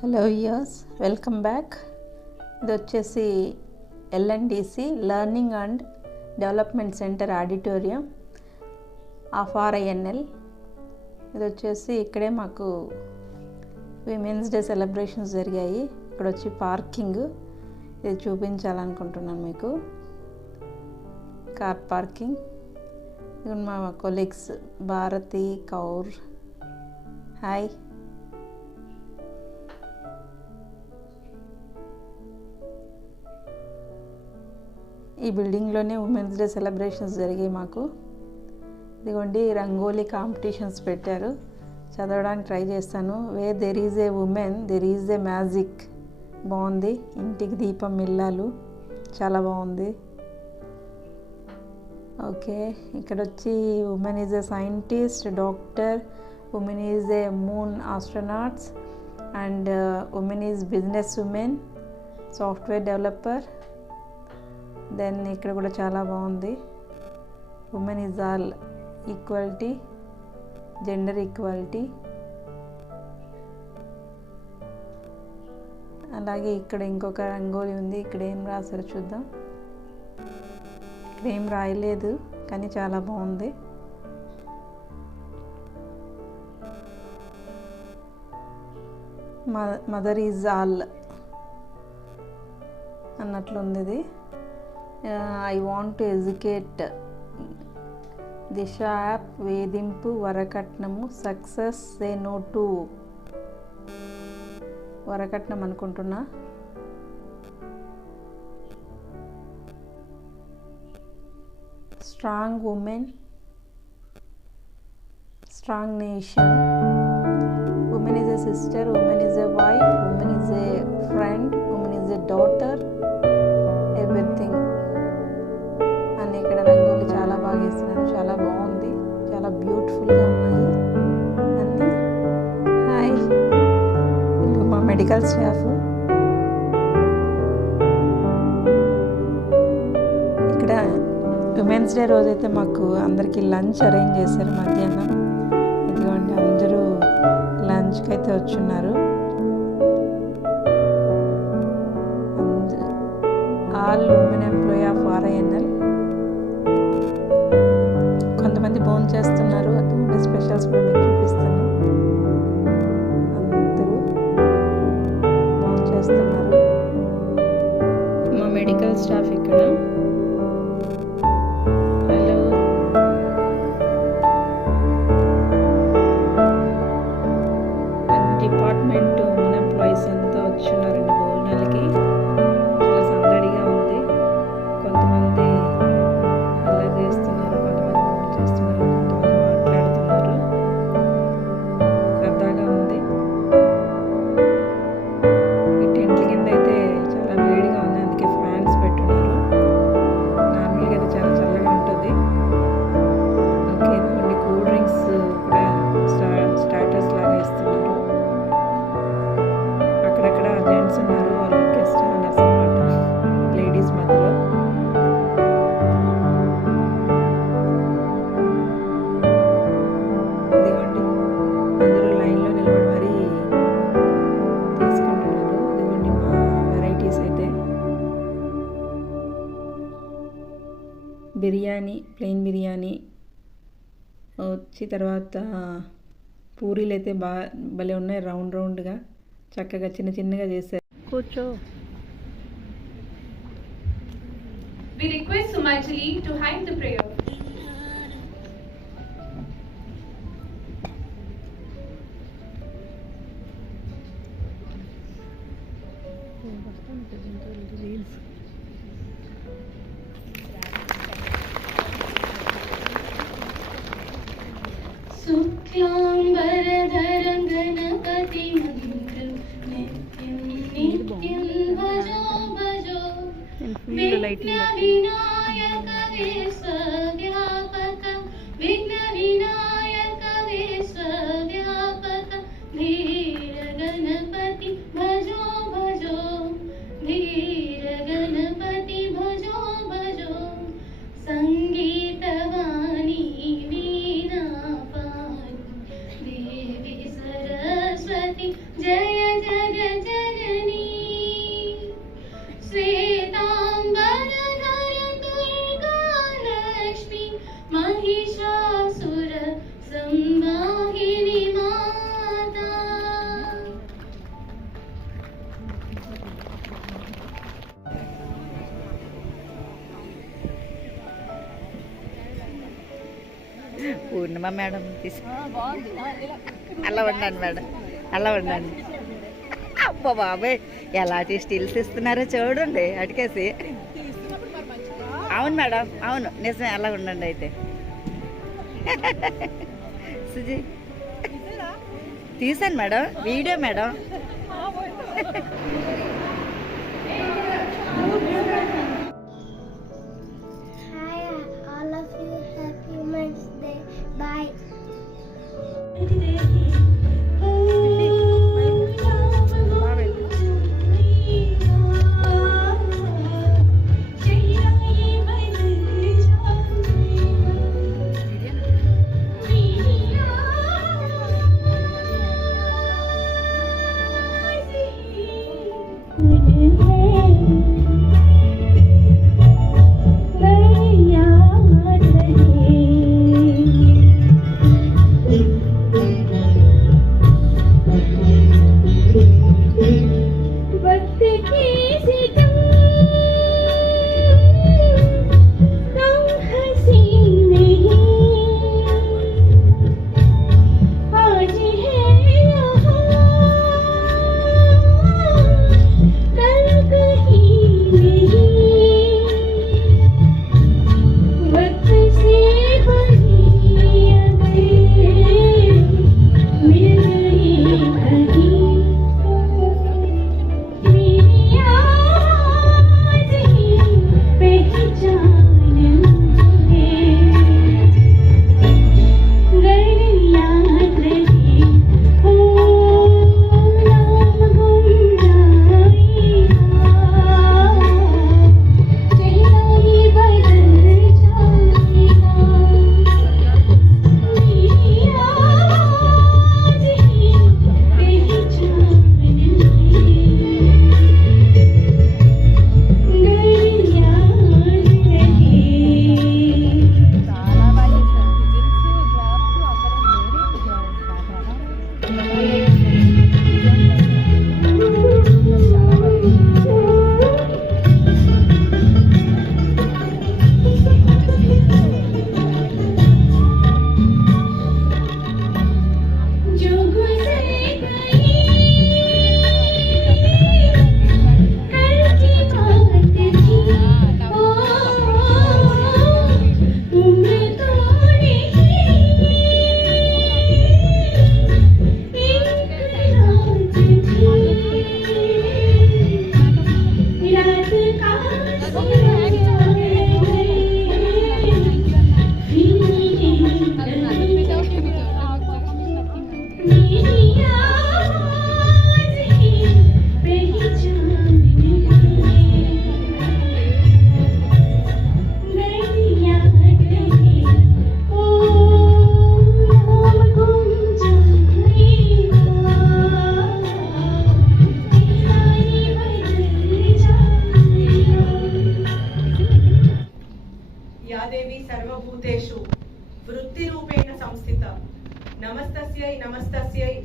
Hello use, welcome back. ఇది వచ్చేసి LNDC learning and development centre auditorium of RINL. ఇది వచ్చేసి ఇక్కడే మాకు విమెన్స్ డే సెలబ్రేషన్స్ జరిగాయి. ఇక్కడ వచ్చి పార్కింగ్ ఇది చూపించాలనుకుంటున్నాను మీకు. Car parking. ఇది మా కొలీగ్స్ భారతి కౌర్. హాయ్. ఈ బిల్డింగ్లోనే ఉమెన్స్ డే సెలబ్రేషన్స్ జరిగాయి మాకు. ఇదిగోండి రంగోలీ కాంపిటీషన్స్ పెట్టారు. చదవడానికి ట్రై చేస్తాను. There is a woman there is a magic. బాగుంది. ఇంటికి దీపం ఇల్లాలు, చాలా బాగుంది. ఓకే, ఇక్కడ వచ్చి woman is a scientist, doctor, woman is a moon astronauts and woman is business woman, software developer. Then ఇక్కడ కూడా చాలా బాగుంది. Woman is all equality, gender equality. అలాగే ఇక్కడ ఇంకొక రంగోలి ఉంది. ఇక్కడ ఏం రాశారో చూద్దాం. ఇక్కడ ఏం రాయలేదు కానీ చాలా బాగుంది. మదర్ ఈజ్ ఆల్ అన్నట్లుంది ఇది. I want to educate. Disha app, వేధింపు, వరకట్నము, సక్సెస్, సే నో టు. వరకట్నం అనుకుంటున్నా. Strong women, strong nation. Women is a sister, women is a wife, women is a friend, women is a daughter, everything అని ఇక్కడ రంగోలి చాలా బాగా వేస్తున్నారు. చాలా బాగుంది, చాలా బ్యూటిఫుల్గా ఉన్నాయి అన్నీ. హాయ్, వీళ్ళు మా మెడికల్ స్టాఫ్. ఇక్కడ ఉమెన్స్ డే రోజైతే మాకు అందరికీ లంచ్ అరేంజ్ చేశారు మధ్యాహ్నం. ఇదిగోండి అందరూ లంచ్కి అయితే వచ్చున్నారు. All women employee of RINL. కొంతమంది భోజనం చేస్తున్నారు. అటువంటి స్పెషల్స్ కూడా మీకు చూపిస్తాను. అందరూ భోజనం చేస్తున్నారు. మా మెడికల్ స్టాఫ్ ఇక్కడ. హలో. అన్ని డిపార్ట్మెంట్ ఉమెన్ ఎంప్లాయీస్ అంతా వచ్చున్నారండి భోజనాలకి. చాలా సందడిగా ఉంది. కొంతమంది అలా చేస్తున్నారు, కొంతమంది ఫోన్ చేస్తున్నారు, కొంతమంది మాట్లాడుతున్నారు. సరదాగా ఉంది. ఈ టెంట్ల కింద అయితే చాలా వేడిగా ఉంది, అందుకే ఫ్యాన్స్ పెట్టున్నారు. నార్మల్గా అయితే చాలా చల్లగా ఉంటుంది. ఓకే, కొన్ని కూల్ డ్రింక్స్ కూడా స్టార్టర్స్ లాగా ఇస్తున్నారు. అక్కడక్కడ జెంట్స్ ఉన్నారు, వాళ్ళు గెస్ట్ అన్నర్స్ అన్నమాట, లేడీస్ మధ్యలో. ఇదిగోండి అందరూ లైన్లో నిలబడి మరీ తీసుకుంటున్నారు. ఇదిగోండి మా వెరైటీస్ అయితే బిర్యానీ, ప్లెయిన్ బిర్యానీ వచ్చి, తర్వాత పూరీలు అయితే భలే ఉన్నాయి. రౌండ్ రౌండ్గా చక్కగా చిన్న చిన్నగా చేశారు. కూర్చో. We request Sumajali to hang the prayer. Suklambaradharam Ganapati Mantra Nityam Nityam Bhajo Bhajo Vigna Vinayaka Viswavyapaka Vigna Vinayaka Viswavyapaka Dheera Ganapati Bhajo Bhajo Dheera Ganapati Bhajo Bhajo Sangeetavani Veena Pani Devi Saraswati Jaya Jagat Purnima madam తీసి అలా ఉండండి madam, అలా ఉండండి. అబ్బా బాబాయ్ ఎలా stills ఇస్తున్నారో చూడండి అటుకేసి. అవును మేడం, అవును నిజమే, అలా ఉండండి అయితే. సుజీ తీసాను madam, video madam. Hi, all of you. Happy Women's Day. Bye.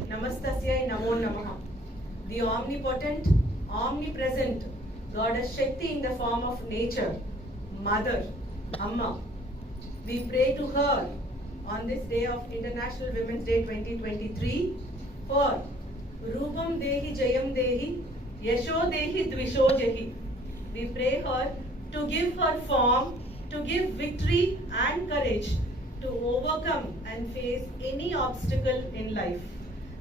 Namastasyai Namo Namaha. The omnipotent, omnipresent Goddess Shakti in the form of nature, Mother, Amma. We pray to her on this day of International Women's Day 2023 for Rupam Dehi Jayam Dehi, Yasho Dehi Dvisho Jahi. We pray her to give her form, to give victory and courage to overcome and face any obstacle in life.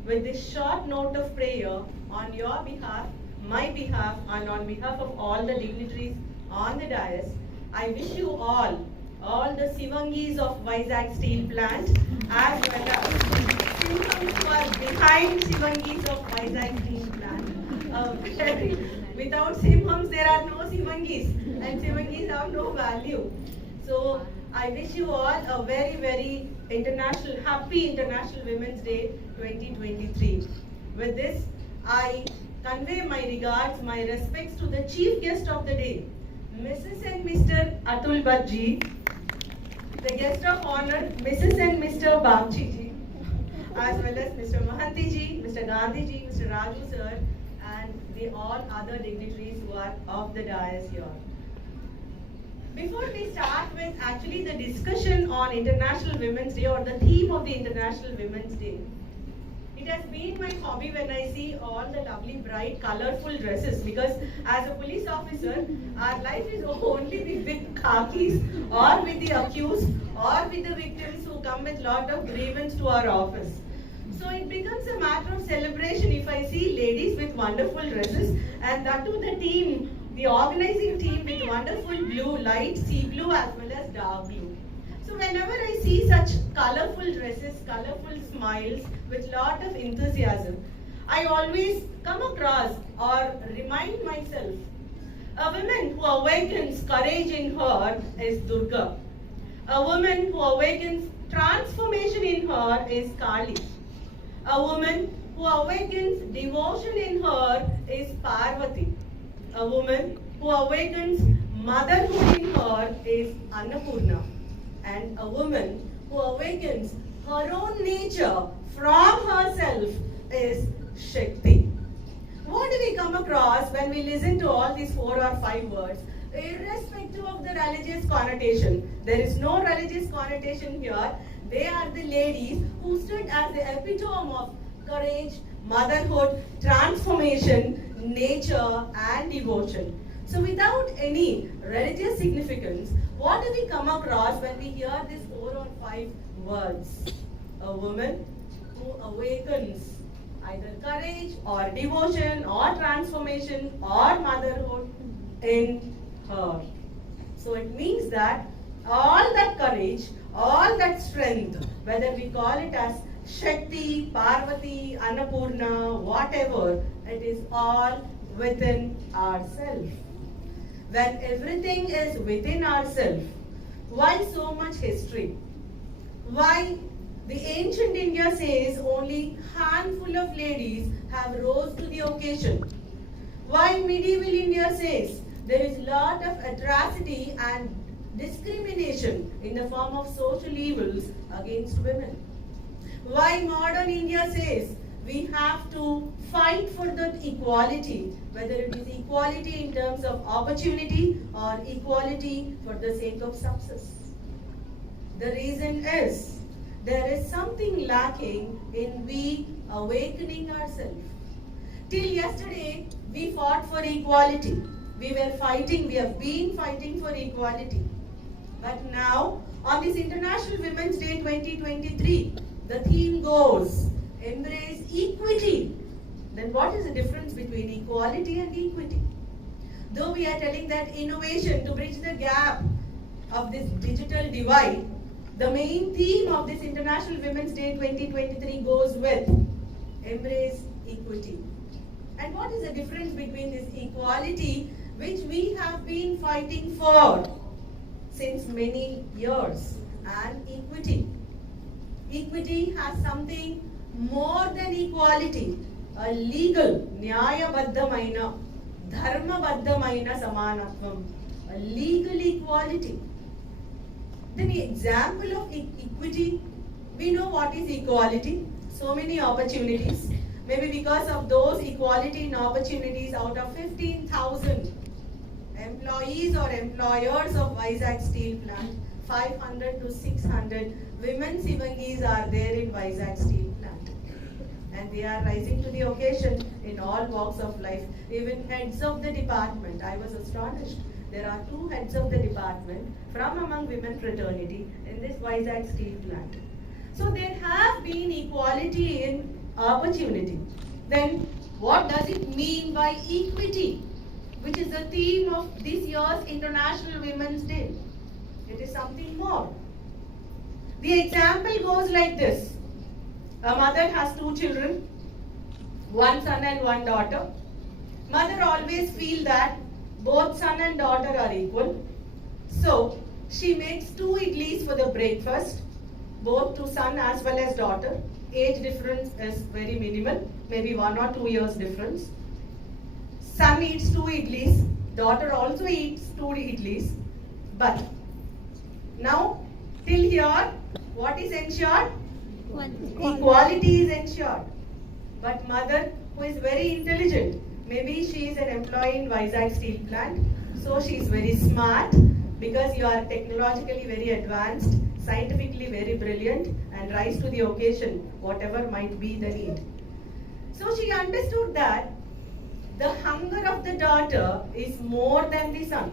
With this short note of prayer on your behalf, my behalf, and on behalf of all the dignitaries on the dais, I wish you all the Sivangis of Vizag Steel Plant, as well as Simhams who are behind Sivangis of Vizag Steel Plant. Without Simhams, there are no Sivangis, and Sivangis have no value. So I wish you all a very, very happy International Women's Day 2023. With this, I convey my regards, my respects to the chief guest of the day, Mrs. and Mr. Atul Bhatt-ji, the guest of honor, Mrs. and Mr. Bagchi-ji, as well as Mr. Mahanti-ji, Mr. Gandhi-ji, Mr. Raju sir, and the all other dignitaries who are of the dais here. Before we start with actually the discussion on International Women's Day or the theme of the International Women's Day, it has been my hobby when I see all the lovely, bright, colorful dresses, because as a police officer, our life is only with khakis or with the accused or with the victims who come with lot of grievance to our office. So it becomes a matter of celebration if I see ladies with wonderful dresses, and that too the team, the organizing team with wonderful blue, light sea blue as well as dark blue. So whenever I see such colorful dresses, colorful smiles with lot of enthusiasm, I always come across or remind myself, a woman who awakens courage in her is Durga. A woman who awakens transformation in her is Kali. A woman who awakens devotion in her is Parvati. A woman who awakens motherhood in her is Annapurna. And a woman who awakens her own nature from herself is Shakti. What do we come across when we listen to all these 4 or 5 words? Irrespective of the religious connotation, there is no religious connotation here. They are the ladies who stood as the epitome of courage, motherhood, transformation, nature and devotion. So without any religious significance, what do we come across when we hear these 4 or 5 words? A woman who awakens either courage or devotion or transformation or motherhood in her. So it means that all that courage, all that strength, whether we call it as Shakti, Parvati, Annapurna, whatever, it is all within ourselves. When everything is within ourselves, why so much history? Why the ancient India says only handful of ladies have rose to the occasion? Why medieval India says there is lot of atrocity and discrimination in the form of social evils against women? Why modern India says we have to fight for that equality, whether it is equality in terms of opportunity or equality for the sake of success? The reason is there is something lacking in we awakening ourselves. Till yesterday, we fought for equality. We were fighting, we have been fighting for equality. But now, on this International Women's Day 2023, the theme goes, embrace equity. Then what is the difference between equality and equity? Though we are telling that innovation to bridge the gap of this digital divide, the main theme of this International Women's Day 2023 goes with embrace equity. And what is the difference between this equality which we have been fighting for since many years and equity? Equity has something more than equality, a legal, nyaya-baddhamaina, dharma-baddhamaina samanatvam, a legal equality. Then the example of equity, we know what is equality, so many opportunities. Maybe because of those equality in opportunities, out of 15,000 employees or employers of Vizag Steel Plant, 500 to 600 women Sivangis are there in Vizag Steel Plant. And they are rising to the occasion in all walks of life. Even heads of the department, I was astonished. There are 2 heads of the department from among women fraternity in this Vizag Steel Plant. So there have been equality in opportunity. Then what does it mean by equity, which is the theme of this year's International Women's Day? It is something more. The example goes like this. A mother has 2 children, 1 son and 1 daughter. Mother always feels that both son and daughter are equal. So she makes 2 idlis for the breakfast, both to son as well as daughter. Age difference is very minimal, maybe 1 or 2 years difference. Son eats 2 idlis, daughter also eats 2 idlis. But now, till here, what is ensured? Equality is ensured. But mother, who is very intelligent, maybe she is an employee in Vizag Steel Plant, so she is very smart. because you are technologically very advanced, scientifically very brilliant, and rise to the occasion, whatever might be the need. So she understood that the hunger of the daughter is more than the son.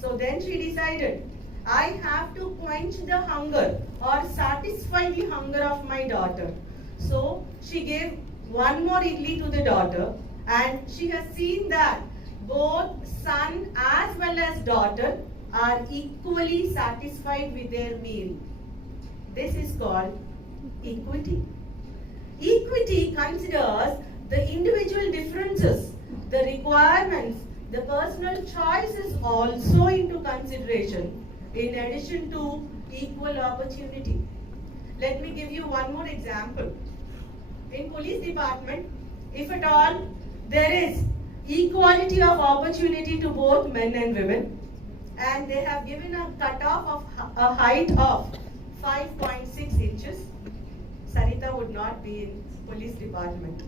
So then she decided, I have to quench the hunger or satisfy the hunger of my daughter. So she gave one more idli to the daughter, and she has seen that both son as well as daughter are equally satisfied with their meal. This is called equity. Equity considers the individual differences, the requirements, the personal choices also into consideration, in addition to equal opportunity. Let me give you one more example. In police department, if at all there is equality of opportunity to both men and women, and they have given a cutoff of a height of 5.6 inches, Saritha would not be in police department.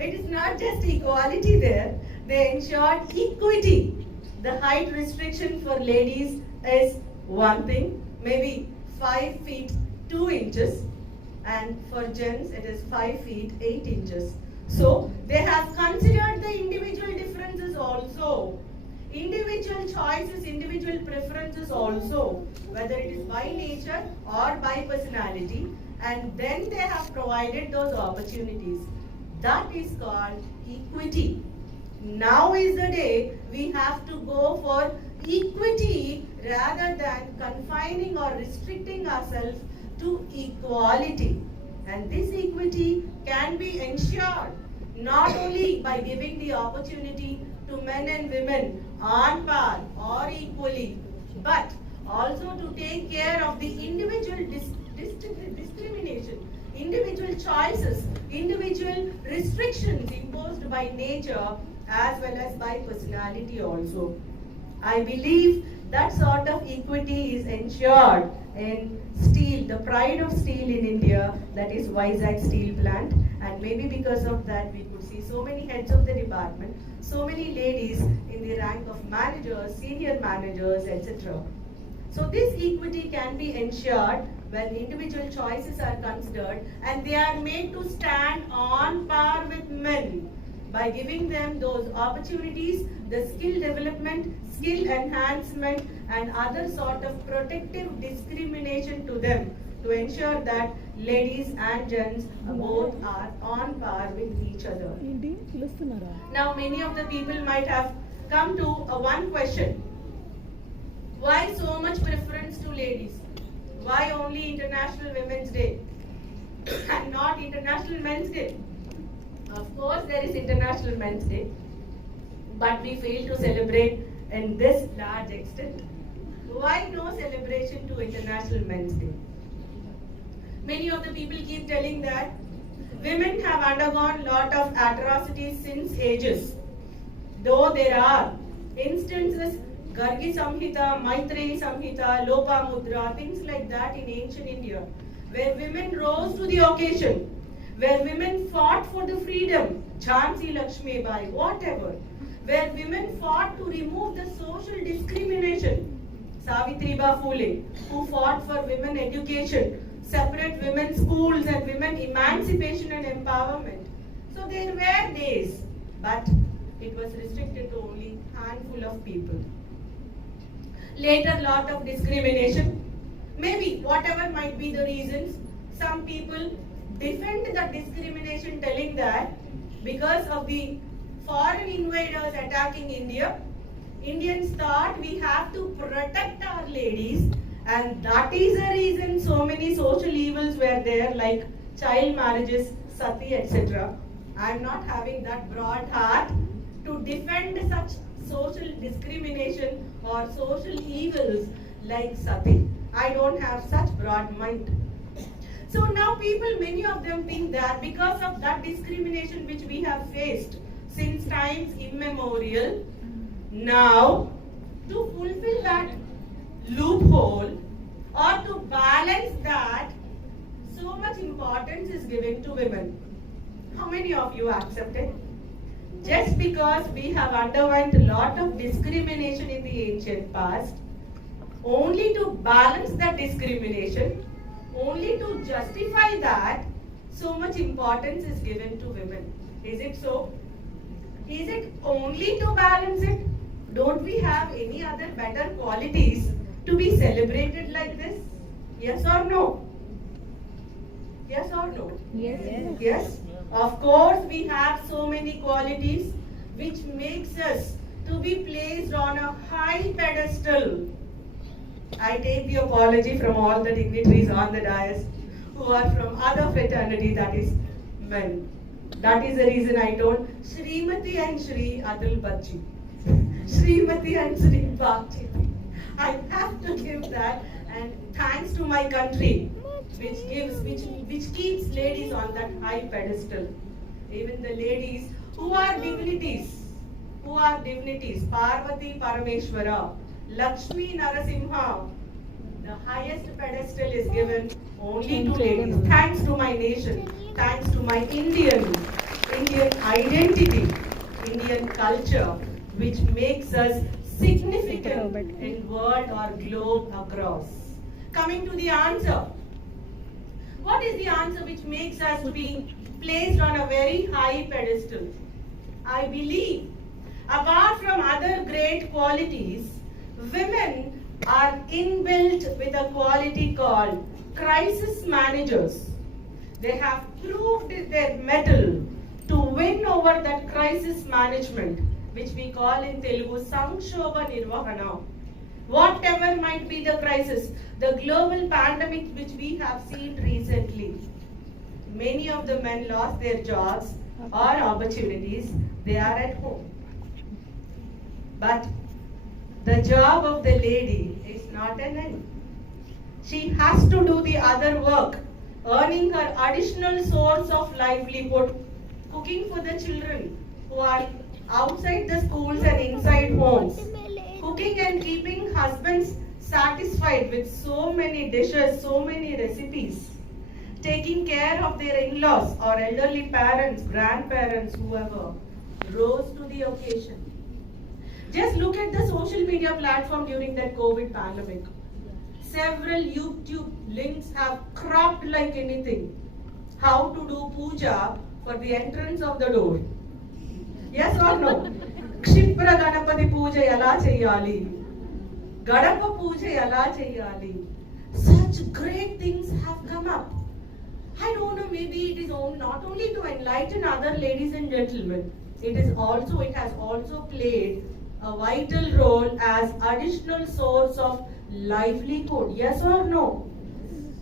It is not just equality there, they ensured equity. The height restriction for ladies is one thing, maybe 5 feet 2 inches, and for gents it is 5 feet 8 inches. So they have considered the individual differences also, individual choices, individual preferences also, whether it is by nature or by personality, and then they have provided those opportunities. That is called equity. Now is the day we have to go for equity rather than confining or restricting ourselves to equality. And this equity can be ensured not only by giving the opportunity to men and women on par or equally, but also to take care of the individual discrimination, individual choices, individual restrictions imposed by nature as well as by personality also. I believe that sort of equity is ensured in steel, the pride of steel in India, that is Vizag Steel Plant, and maybe because of that we could see so many heads of the department, so many ladies in the rank of managers, senior managers, etc. So this equity can be ensured when individual choices are considered and they are made to stand on par with men by giving them those opportunities, the skill development, skill enhancement, and other sort of protective discrimination to them to ensure that ladies and gents both are on par with each other. Now many of the people might have come to one question. Why so much preference to ladies? Why only International Women's Day and not International Men's Day? Of course there is International Men's Day, but we fail to celebrate in this large extent. Why no celebration to International Men's Day? Many of the people keep telling that women have undergone lot of atrocities since ages. Though there are instances, Gargi Samhita, Maitreyi Samhita, Lopamudra, things like that in ancient India, where women rose to the occasion, where women fought for the freedom, Jhansi Lakshmi Bai, whatever, where women fought to remove the social discrimination, Savitriba Phule, who fought for women education, separate women's schools and women emancipation and empowerment. So there were days, but it was restricted to only handful of people. Later, lot of discrimination. Maybe whatever might be the reasons, some people defend the discrimination, telling that because of the foreign invaders attacking India, Indians thought we have to protect our ladies, and that is the reason so many social evils were there, like child marriages, sati, etc. I am not having that broad heart to defend such social discrimination or social evils like sati. I don't have such broad mind. So now people, many of them think that because of that discrimination which we have faced since times immemorial, now to fulfill that loophole or to balance that, so much importance is given to women. How many of you accept it? Just because we have underwent a lot of discrimination in the ancient past, only to balance that discrimination, only to justify that, so much importance is given to women. Is it so? Is it only to balance it? Don't we have any other better qualities to be celebrated like this? Yes or no? Yes or no? Yes. Yes. Of course, we have so many qualities which makes us to be placed on a high pedestal. I take the apology from all the dignitaries on the dais who are from other fraternity, that is men. That is the reason I told Srimati and Shri Atul Bachi. Srimati and Shri Bachi. I have to give that, and thanks to my country, which keeps ladies on that high pedestal. Even the ladies who are divinities, Parvati Parameshwara, Lakshmi Narasimha, the highest pedestal is given only to ladies. Thanks to my nation, thanks to my Indian identity, Indian culture, which makes us significant in world or globe across. Coming to the answer. What is the answer which makes us to be placed on a very high pedestal? I believe, apart from other great qualities, women are inbuilt with a quality called crisis managers. They have proved their mettle to win over that crisis management, which we call in Telugu Sankshobha Nirvahana. Whatever might be the crisis, the global pandemic which we have seen recently, many of the men lost their jobs or opportunities. They are at home. But the job of the lady is not an end. She has to do the other work, earning her additional source of livelihood, cooking for the children who are outside the schools and inside homes, cooking and keeping husbands satisfied with so many dishes, so many recipes, taking care of their in-laws or elderly parents, grandparents, whoever, rose to the occasion. Just look at the social media platform during that COVID pandemic. Several YouTube links have cropped like anything. How to do puja for the entrance of the door. Yes or no? Kshipra Ganapati puja yala cheyali. Gadapa puja yala cheyali. Such great things have come up. I don't know, maybe it is not only to enlighten other ladies and gentlemen, it has also played a vital role as additional source of livelihood. Yes or no?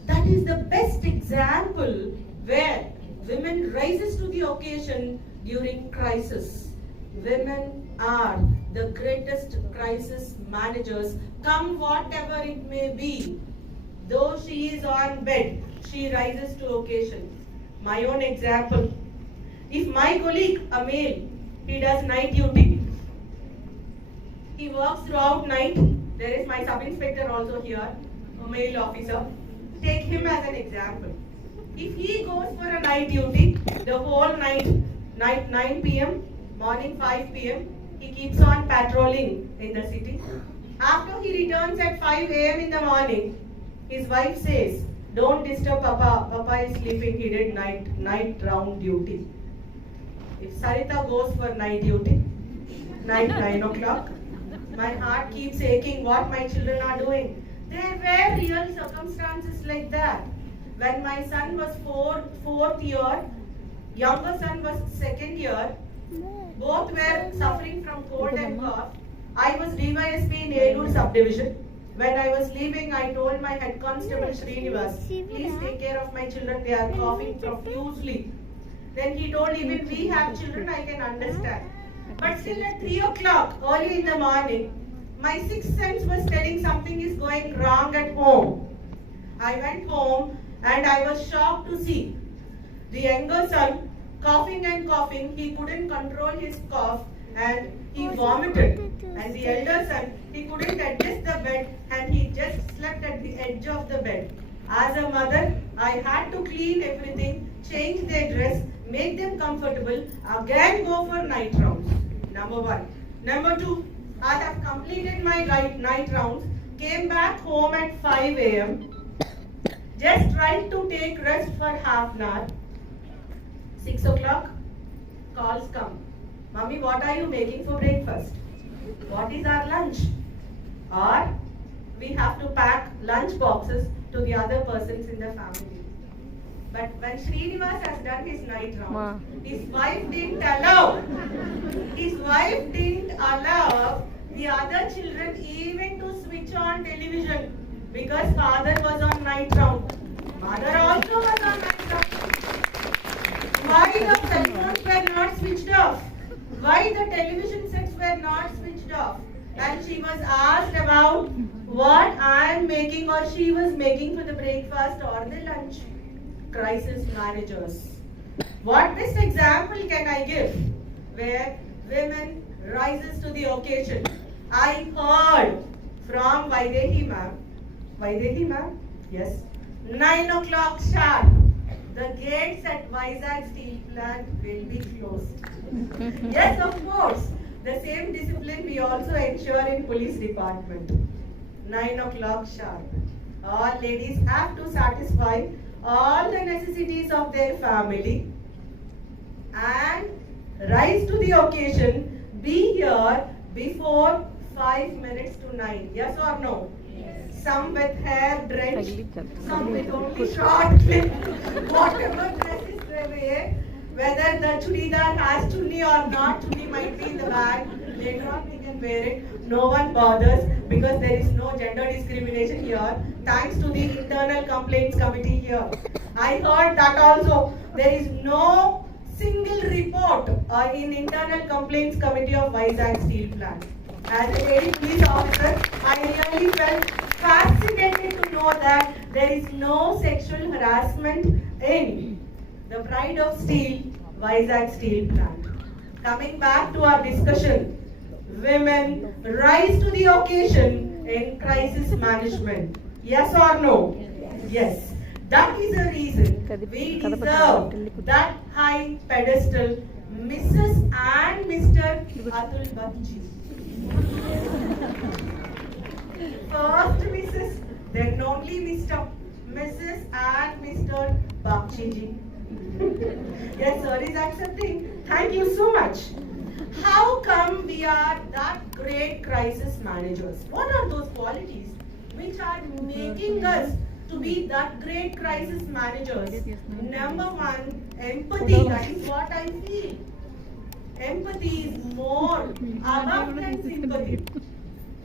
That is the best example where women rises to the occasion during crisis. Women are the greatest crisis managers, come whatever it may be. Though she is on bed, she rises to occasion. My own example, if my colleague, a male, he does night duty, he works throughout night. There is my sub-inspector also here, a male officer. Take him as an example. If he goes for a night duty, the whole night 9 p.m., morning 5 p.m., he keeps on patrolling in the city. After he returns at 5 a.m. in the morning, his wife says, "Don't disturb Papa. Papa is sleeping. He did night round duty." If Saritha goes for night duty, night 9 o'clock, my heart keeps aching what my children are doing. There were real circumstances like that. When my son was fourth year, younger son was second year, both were suffering from cold and cough. I was DYSP in Elur subdivision. When I was leaving, I told my head constable Srinivas, please take care of my children, they are coughing profusely. Then he told, even we have children, I can understand. But still at 3 o'clock, early in the morning, my sixth sense was telling something is going wrong at home. I went home and I was shocked to see the younger son coughing and coughing. He couldn't control his cough and he vomited. And the elder son, he couldn't adjust the bed and he just slept at the edge of the bed. As a mother, I had to clean everything, change their dress make them comfortable, again go for night rounds. Number one. Number two, I have completed my night rounds, came back home at 5 a.m. Just tried to take rest for half an hour. 6 o'clock, calls come. Mummy, what are you making for breakfast? What is our lunch? Or we have to pack lunch boxes to the other persons in the family. But when Srinivas has done his night round, his wife didn't allow. His wife didn't allow the other children even to switch on television because father was on night round. Mother also was on night round. Why the cell phones were not switched off? Why the television sets were not switched off? And she was asked about what I am making or she was making for the breakfast or the lunch. Crisis managers. What best example can I give where women rises to the occasion? I heard from Vaidehi ma'am, yes, 9 o'clock sharp, the gates at Vizag Steel Plant will be closed. Yes, of course, the same discipline we also ensure in police department. 9 o'clock sharp. All ladies have to satisfy all the necessities of their family and rise to the occasion, be here before 5 minutes to 9. Yes or no? Yes. Some with hair drenched, some with only short clip, whatever dress is they wear, whether the chudidar has chunni or not, chunni might be in the bag, later on we can wear it. No one bothers because there is no gender discrimination here. Thanks to the internal complaints committee here. I heard that also. There is no single report in internal complaints committee of Vizag Steel Plant. As a lady police officer, I really felt fascinated to know that there is no sexual harassment in the Pride of Steel, Vizag Steel Plant. Coming back to our discussion, women rise to the occasion in crisis management. Yes or no? Yes. That is the reason we deserve that high pedestal, Mrs. and Mr. Atul Bakshi. First Mrs., then only Mr. Mrs. and Mr. Bakshi. Yes, sir is accepting. Thank you so much. How come we are that great crisis managers? What are those qualities which are making us to be that great crisis managers? Number one, empathy. That is what I feel. Empathy is more above than sympathy.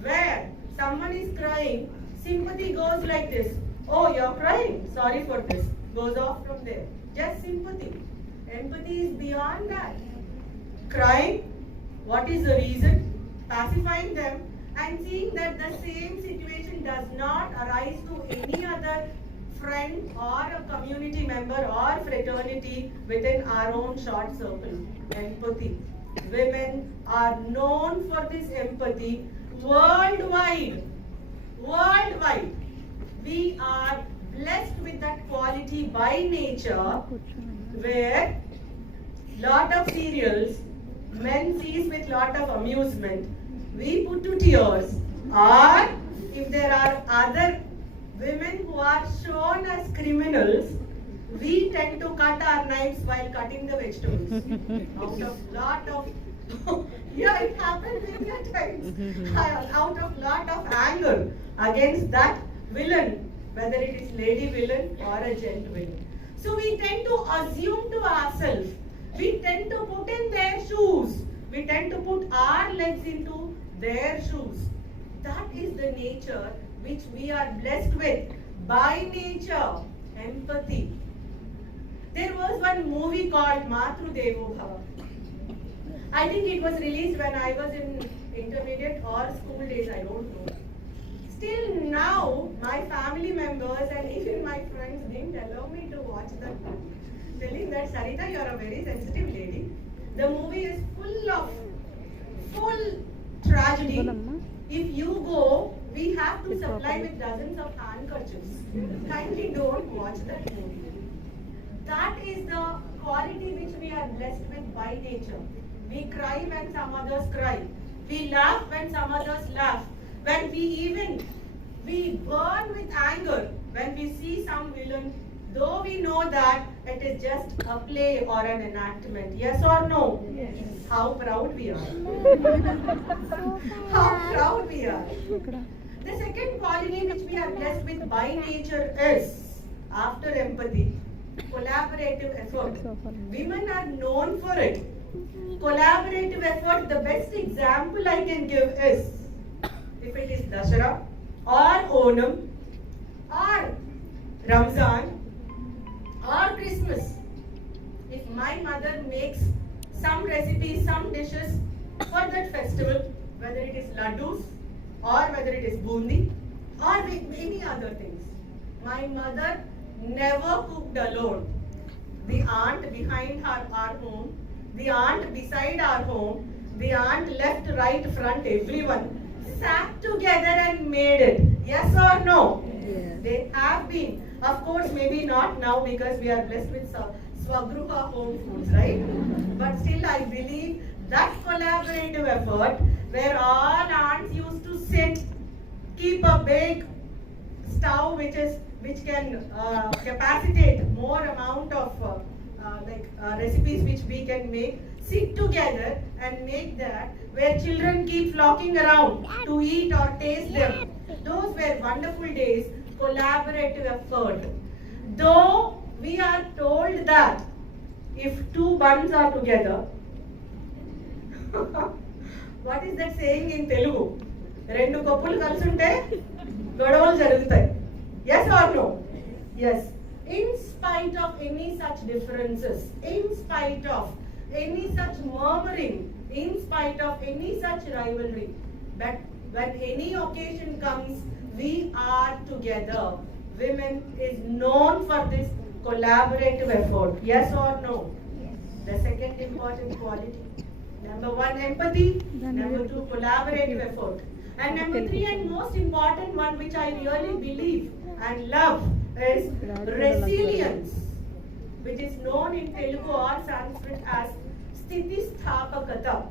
Where someone is crying, sympathy goes like this. Oh, you're crying. Sorry for this. Goes off from there. Just sympathy. Empathy is beyond that. Crying, what is the reason? Pacifying them and seeing that the same situation does not arise to any other friend or a community member or fraternity within our own short circle. Empathy. Women are known for this empathy worldwide. Worldwide. We are blessed with that quality by nature, where lot of serials men sees with lot of amusement, we put to tears, or if there are other women who are shown as criminals, we tend to cut our knives while cutting the vegetables. Out of lot of yeah, it happens many times. Out of lot of anger against that villain, whether it is lady villain or a gent villain. So we tend to assume to ourselves, we tend to put in their shoes, we tend to put our legs into their shoes. That is the nature which we are blessed with by nature, empathy. There was one movie called Matru Devo Bhava. I think it was released when I was in intermediate or school days, I don't know. Still now, my family members and even my friends didn't allow me to watch that movie. Telling that, Saritha, you are a very sensitive lady. The movie is full tragedy. If you go, we have to supply with dozens of handkerchiefs. Kindly don't watch that movie. That is the quality which we are blessed with by nature. We cry when some others cry. We laugh when some others laugh. When we burn with anger when we see some villain, though we know that it is just a play or an enactment. Yes or no? Yes. How proud we are. How proud we are. The second quality which we are blessed with by nature is, after empathy, collaborative effort. Women are known for it. Collaborative effort, the best example I can give is, if it is Dashara or Onam or Ramzan or Christmas, if my mother makes some recipes, some dishes for that festival, whether it is laddus or whether it is bundi or any other things, my mother never cooked alone. The aunt behind our home, the aunt beside our home, the aunt left, right, front, everyone sat together and made it. Yes or no? Yes. They have been. Of course, maybe not now because we are blessed with Swagruha home foods, right? But still, I believe that collaborative effort where all aunts used to sit, keep a big stove which can capacitate more amount of recipes which we can make, sit together and make that, where children keep flocking around to eat or taste them. Those were wonderful days. Collaborative effort. Though we are told that if two buns are together, what is that saying in Telugu? Rendu koppulu kalsunte godavalu jarugutayi. Yes or no? Yes. In spite of any such differences, in spite of any such murmuring, in spite of any such rivalry, but when any occasion comes, we are together. Women is known for this collaborative effort. Yes or no? Yes. The second important quality. Number one, empathy. Number two, collaborative effort. And number three, and most important one, which I really believe and love, is resilience, which is known in Telugu or Sanskrit as Sthithisthapakata.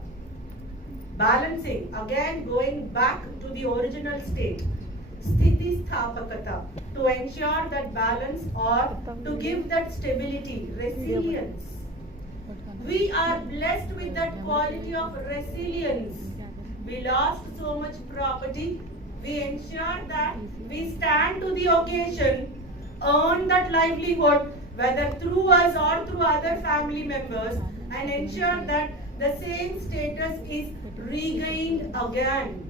Balancing, again going back to the original state. Sthithisthapakata, to ensure that balance or to give that stability, resilience. We are blessed with that quality of resilience. We lost so much property. We ensure that we stand to the occasion, earn that livelihood, whether through us or through other family members, and ensure that the same status is regained again.